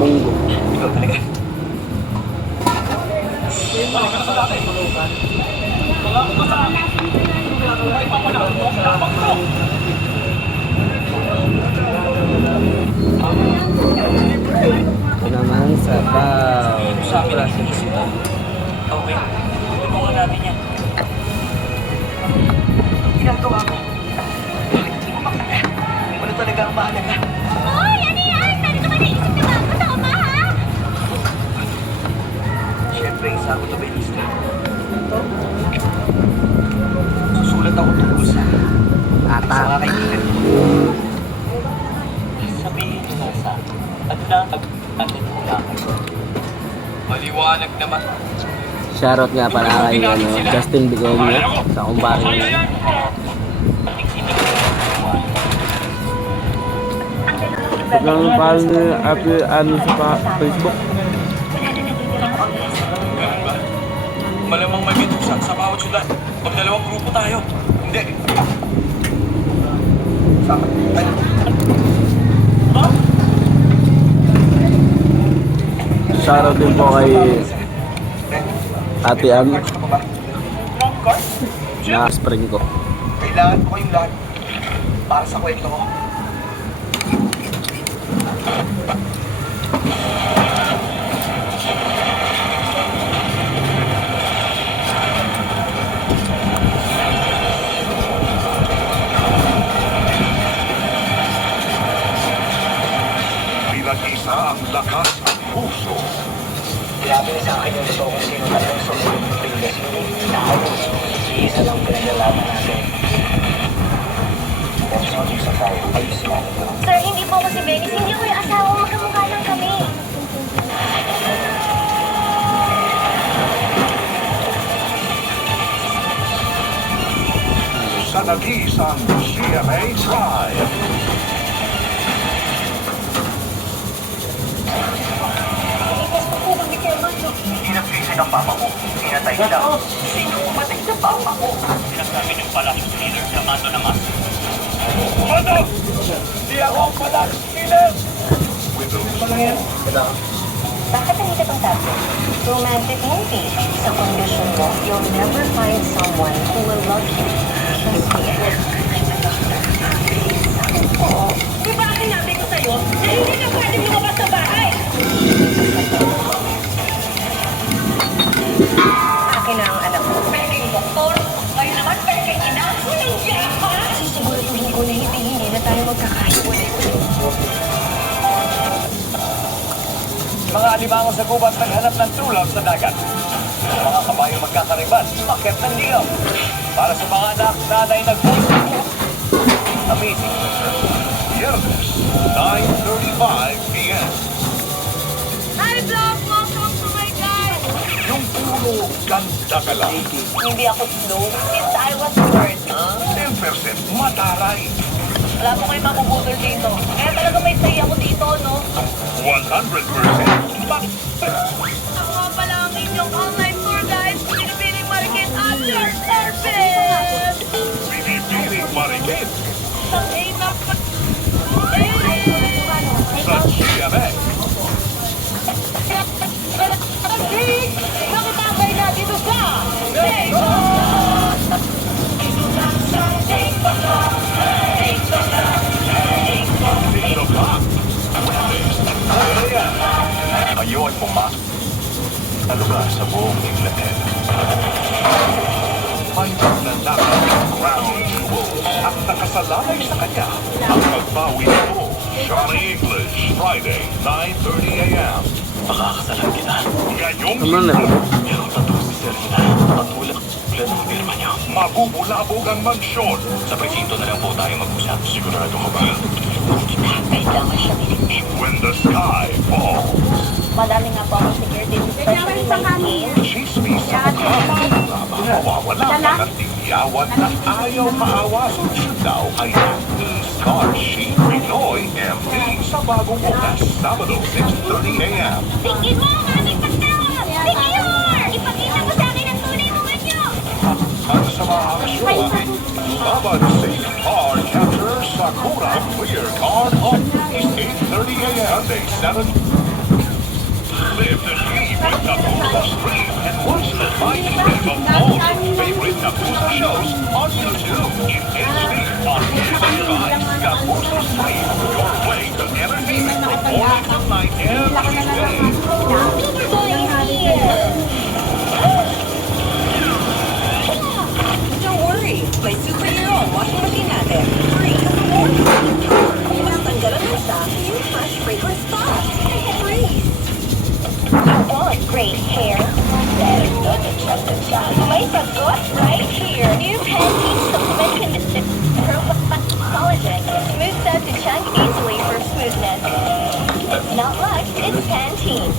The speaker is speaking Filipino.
Munggo. Ito naman sabaw. Sobra sila. Okay. Tulungan natin yan. Ginagawa ko. Ano talaga ang mahalaga? Hoy! Ano yan? Paano ka ba naisip na bago sa oma, ha? Siyempre, isa ako nobelista. Susulat ako tungkol sa mga kaibigan ko. Sabihin mo na sa ano na maliwanag naman. Shoutout nga pala kay Justin Bigonia sa kumpare niya. Lang pala ni Ate Ann sa Facebook. Malamang may bitusan sa bawat syudad. Pag dalawang grupo tayo. Hindi. Sama. Shoutout din po kay Ate Ann na spring ko. Kailangan ko yung lahat para sa kwento ko. Pinag-isa ang lakas at puso. Grabe na sa akin yung gusto kung sino talagang susunod ng Pilipinas. Hindi na ako. Iisa lang pinaglalaban natin. Pero sa isa tayo, ayos lang ito. Sir, hindi po ako si Venice. Hindi ko yung asawa. Magkamukha lang kami. Sa nag-iisang CMA Drive. Hindi nag-visit ang papa mo. Pinatay siya. Sino pumatay sa papa mo? Sinasabi niyo pala yung leader sa Mando na Mas. Mando! Di ako ang palakas killer! Bakit nandito pang sabi? Romantic movie. Sa condition mo, you'll never find someone who will love you. Trust me. Oo. Di ba sinabi ko sa'yo na hindi ka pwedeng lumabas sa bahay? Akin na ang anak ko. Peking doktor, kayo naman peking ina. Walang siya ka! Sisiguraduhin ko na hindi na tayo magkakahiwalay ulit. Mga alimango sa gubat naghanap ng true love sa dagat. Mga kabayo magkakariban, bakit ng ligaw? Para sa mga anak, nanay nag-voice. Amazing. Viernes, 9:35 p.m. Hi, vlog! Welcome to my guys! Yung puro ganda ka lang. Hindi ako slow since I was 30. 10% mataray. Wala po kayo mabubudol dito. Kaya talaga may say ako dito, no? 100% Ako nga pala ang inyong online tour guide. Pinipiling Marikit after service! Pinipiling marikit Ang inap pa... sa CMA. Nakitambay na dito sa... Dito ka. Ngayon ay pumasok sa lugar sa buong Inglaterra. May nagnanakaw ng crown jewels at nakasalalay sa kanya ang magbawi nito. Johnny English, Friday, 9:30 a.m. Makakasalan kita. Ngayong Naman na. Pero totoo si Serena. Patulak ulan ng pirma niya. mabubulabog ang mansyon. Sa presinto na lang po tayo mag-usap. Sigurado ka ba? Kailangan siya niligpit. When the sky falls. Madami nga po akong security, especially my skin. Chismis sa mawawala ka ng tingyawan na ayaw maawa. Sunod daw ay Car Chic Pinoy MD sa bagong oras, Sabado, 6:30 a.m. Tingin mo ang aming pagtawag! Picture! Ipakita mo sa akin ang tunay mong anyo! At sa mga aksyon, Laban Safe Car Capture Sakura Clear Card on 8:30 a.m. Sunday, 7. Live the dream with Kapuso Stream and watch the live stream of all your favorite Kapuso shows on YouTube in HD on any device. Kapuso Stream, your way to entertainment from morning till night every day. Boy here! Don't worry, may superhero ang washing machine natin. Free kasi more kung mas tanggalan mo siya, yung fresh fragrance splash. Free! Want great hair? There's good cha-cha-cha. My sagot right here. New Pantene Supplement Collagen. Smooths out the chunk easily for smoothness. It's not luck, it's Pantene.